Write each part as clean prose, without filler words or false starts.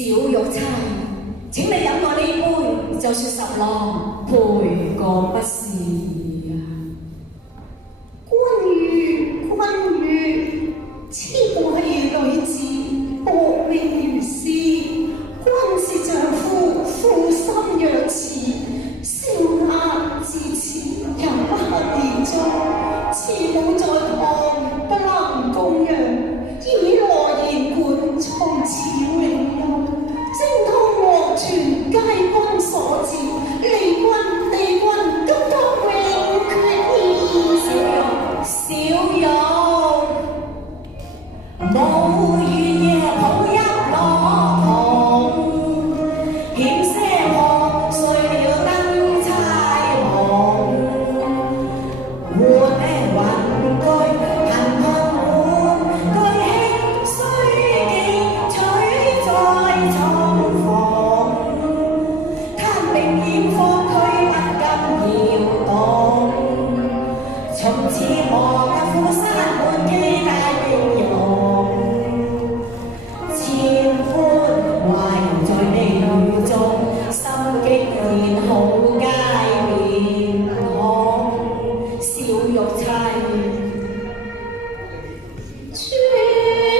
小玉钗，請你飲我呢杯，就算十郎賠個不是啊！君如，此輩女子薄命如斯，君是丈夫，負心若此，少壓至此，又不可終，慈母在旁，不能供養，以羅言管，從此永憂。精通皇權，皆君所召，離君，今當永決意。小玉，無緣夜抱一羅篷，險些破碎了燈差紅。換雲居，貧困滿，巨興須記，取在廠房。貪並染坊區不禁搖動，從此望富山滿機大變容。千般懷柔在地獄中，心激燃好佳面孔。小玉钗，處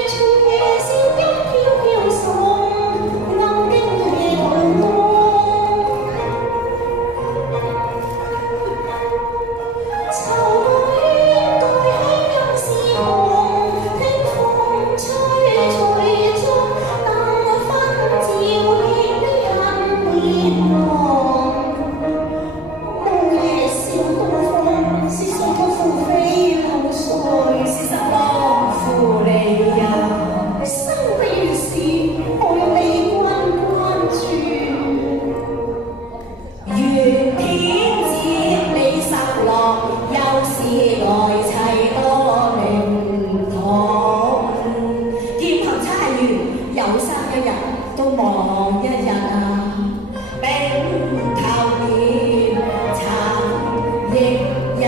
處夜宵一飄飄送，暗的夜童夢。囚徒圈蓋輕暗是紅，聽風吹中，燈分照見人面龐。午夜笑東風，是誰託付飛流水？是十郎負你呀！生不如是，何用理君關注？願天接你十郎，又是來齊多靈堂。劍行差員，有生一日都忘一日啊！冰頭面曾亦有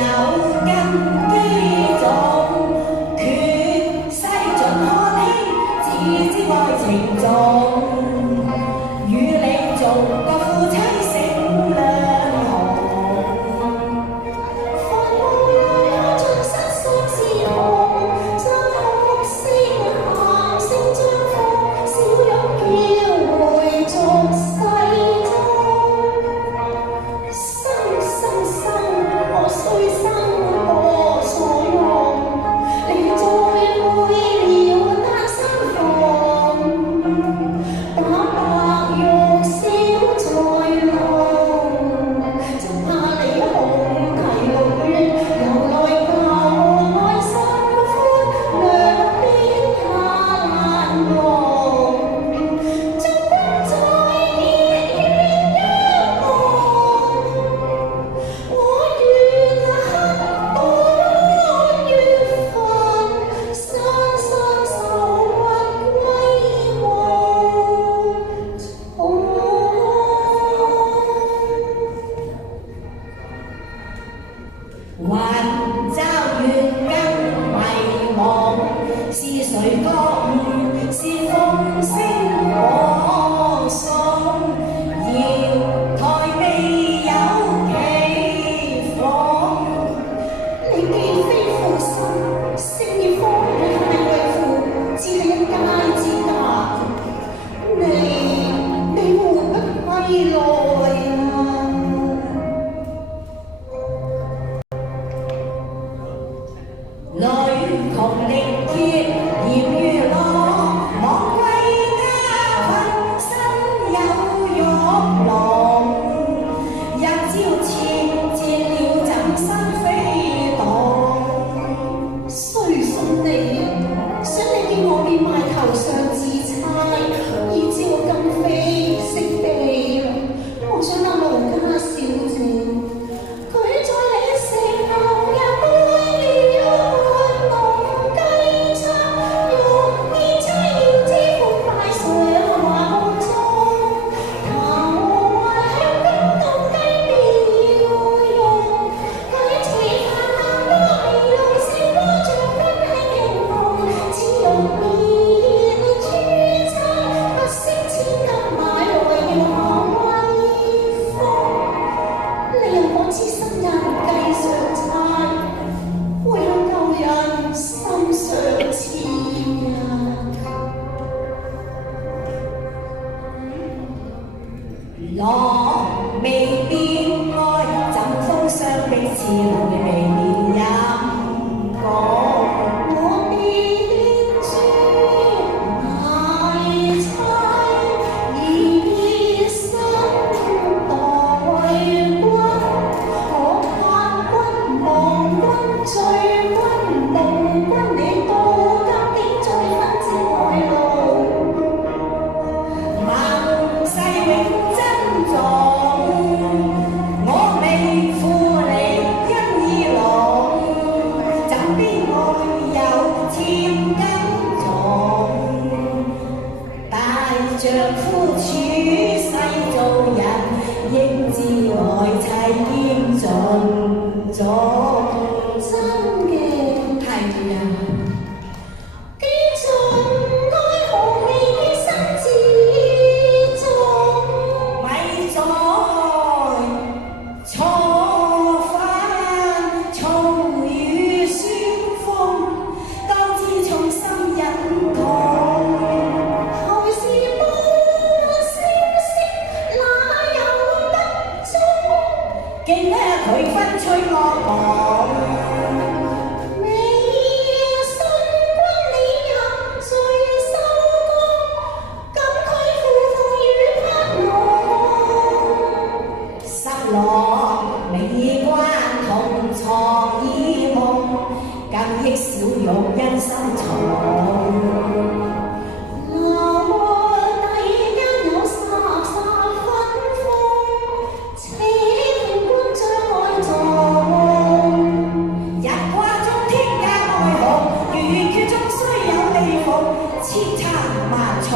根基種，決西盡看輕，自知愛情重。與你做個夫妻成兩行。繁夢裏看盡失相是痛，爭哭聲喊聲將風，小玉叫回俗世中。生，我雖生何所用？你再會了單身房，把白玉燒在籠，就怕你紅提綠月，又來教愛心寬，兩邊下難忘。縱君再結怨一夢，我願刻多緣分，生手不歸無從。雲罩月更迷惘，是誰覺悟？是風聲播送，瑤台未有期訪。你既非負心，勝業方係貴婦，只係一介之家。你何不歸來啊？女窮力竭，嚴如我，望歸家，困身有玉郎。日朝前了怎生飛蕩？誰信你？想你叫我變賣頭上自差，以致我今非昔比。我想那奴家小姐，佢在你城樓也杯了半籠雞餐，夫處世做人，應知愛妻兼盡忠。真嘅。係啊，幾盡愛何未生之中，咪再錯翻草雨霜風，當知從心忍痛。後事不聲息，哪有得終？竟咧佢分吹惡講。未信君你入罪收工，感慨負痛與不安。失落未關同床異夢，更益笑容因心重。那麼底間有颯颯芬風，且聽官將愛作夢。日掛中天也愛紅，如月中雖有地縫，千差萬重